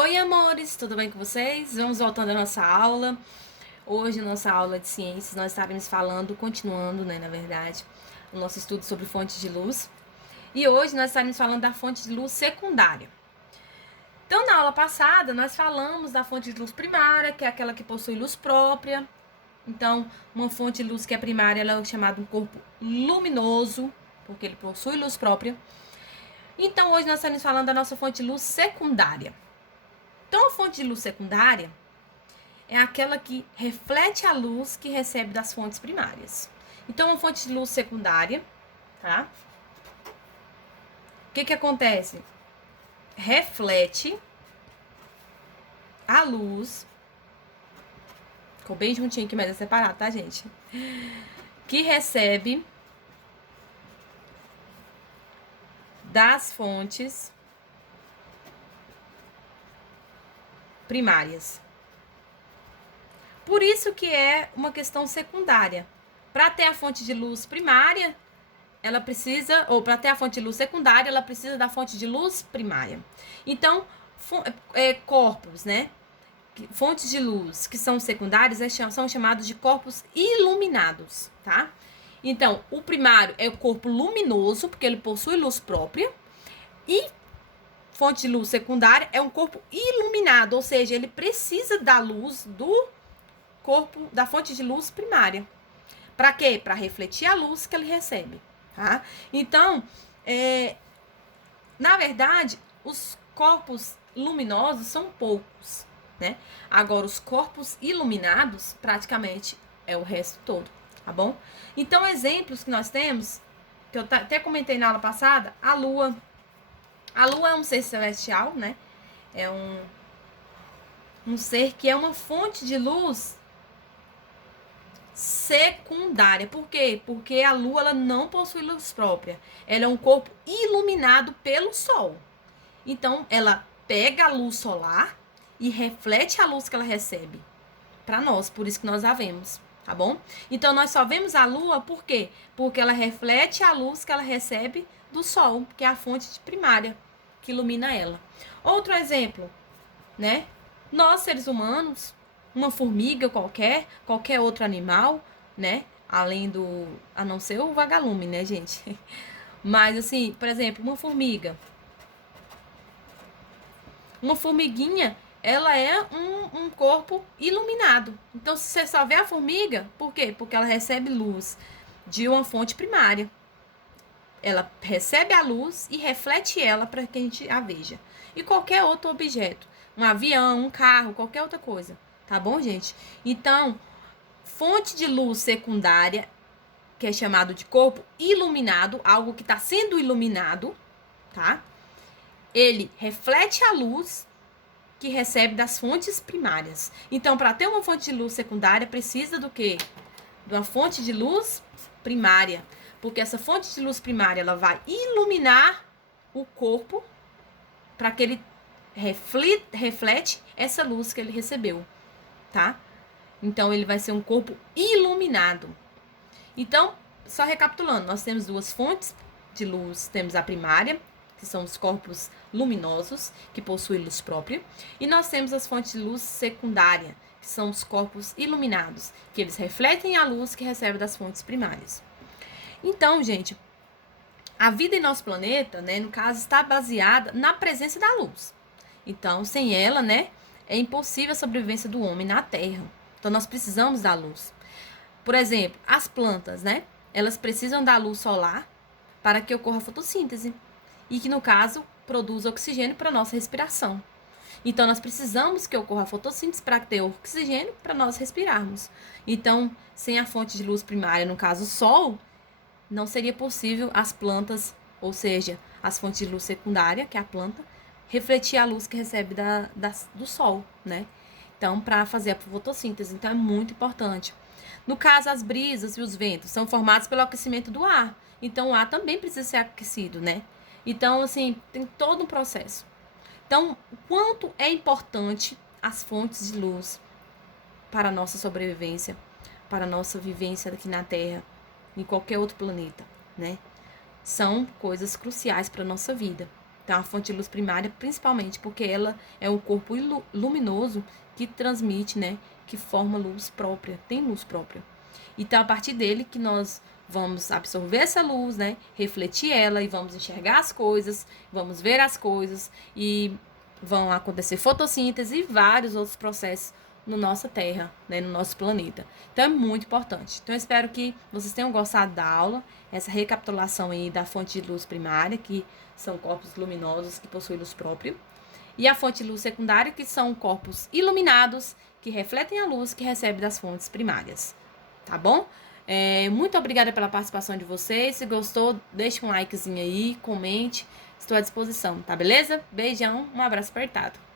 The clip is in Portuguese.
Oi, amores, tudo bem com vocês? Vamos voltando à nossa aula. Hoje, na nossa aula de ciências, nós estaremos falando, continuando, né, na verdade, o nosso estudo sobre fontes de luz. E hoje nós estaremos falando da fonte de luz secundária. Então, na aula passada, nós falamos da fonte de luz primária, que é aquela que possui luz própria. Então, uma fonte de luz que é primária, ela é chamada um corpo luminoso, porque ele possui luz própria. Então, hoje nós estaremos falando da nossa fonte de luz secundária. Então, a fonte de luz secundária é aquela que reflete a luz que recebe das fontes primárias. Então, uma fonte de luz secundária, tá? O que acontece? Reflete a luz. Ficou bem juntinho aqui, mas é separado, tá, gente? Que recebe das fontes primárias. Por isso que é uma questão secundária. Para ter a fonte de luz primária, ela precisa, ou para ter a fonte de luz secundária, ela precisa da fonte de luz primária. Então, corpos, né? Fontes de luz que são secundárias são chamados de corpos iluminados, tá? Então, o primário é o corpo luminoso, porque ele possui luz própria, e fonte de luz secundária é um corpo iluminado, ou seja, ele precisa da luz do corpo, da fonte de luz primária. Para quê? Para refletir a luz que ele recebe, tá? Então, na verdade, os corpos luminosos são poucos, né? Agora, os corpos iluminados, praticamente, é o resto todo, tá bom? Então, exemplos que nós temos, que eu até comentei na aula passada, a Lua. A Lua é um ser celestial, né? É um ser que é uma fonte de luz secundária. Por quê? Porque a Lua ela não possui luz própria. Ela é um corpo iluminado pelo Sol. Então, ela pega a luz solar e reflete a luz que ela recebe para nós. Por isso que nós a vemos, tá bom? Então, nós só vemos a Lua por quê? Porque ela reflete a luz que ela recebe do Sol, que é a fonte primária que ilumina ela. Outro exemplo, né? Nós, seres humanos, uma formiga qualquer outro animal, né? A não ser o vagalume, né, gente? Mas, assim, por exemplo, uma formiga. Uma formiguinha, ela é um corpo iluminado. Então, se você só vê a formiga, por quê? Porque ela recebe luz de uma fonte primária. Ela recebe a luz e reflete ela para que a gente a veja. E qualquer outro objeto, um avião, um carro, qualquer outra coisa, tá bom, gente? Então, fonte de luz secundária, que é chamado de corpo iluminado, algo que está sendo iluminado, tá? Ele reflete a luz que recebe das fontes primárias. Então, para ter uma fonte de luz secundária, precisa do quê? De uma fonte de luz primária. Porque essa fonte de luz primária, ela vai iluminar o corpo para que ele reflete essa luz que ele recebeu, tá? Então, ele vai ser um corpo iluminado. Então, só recapitulando, nós temos duas fontes de luz. Temos a primária, que são os corpos luminosos, que possuem luz própria. E nós temos as fontes de luz secundária, que são os corpos iluminados, que eles refletem a luz que recebe das fontes primárias. Então, gente, a vida em nosso planeta, né, no caso, está baseada na presença da luz. Então, sem ela, né, é impossível a sobrevivência do homem na Terra. Então, nós precisamos da luz. Por exemplo, as plantas, né, elas precisam da luz solar para que ocorra a fotossíntese. E que, no caso, produz oxigênio para a nossa respiração. Então, nós precisamos que ocorra a fotossíntese para ter oxigênio para nós respirarmos. Então, sem a fonte de luz primária, no caso, o sol, não seria possível as plantas, ou seja, as fontes de luz secundária, que é a planta, refletir a luz que recebe do sol, né? Então, para fazer a fotossíntese. Então, é muito importante. No caso, as brisas e os ventos são formados pelo aquecimento do ar. Então, o ar também precisa ser aquecido, né? Então, assim, tem todo um processo. Então, o quanto é importante as fontes de luz para a nossa sobrevivência, para a nossa vivência aqui na Terra, em qualquer outro planeta, né? São coisas cruciais para a nossa vida, Então, a fonte de luz primária, principalmente porque ela é um corpo luminoso que transmite, né, que forma luz própria, tem luz própria. Então, a partir dele que nós vamos absorver essa luz, né, refletir ela e vamos enxergar as coisas, vamos ver as coisas e vão acontecer fotossíntese e vários outros processos no nossa Terra, né, no nosso planeta. Então, é muito importante. Então, eu espero que vocês tenham gostado da aula, essa recapitulação aí da fonte de luz primária, que são corpos luminosos que possuem luz própria, e a fonte de luz secundária, que são corpos iluminados que refletem a luz que recebe das fontes primárias. Tá bom? Muito obrigada pela participação de vocês. Se gostou, deixe um likezinho aí, comente. Estou à disposição, tá beleza? Beijão, um abraço apertado.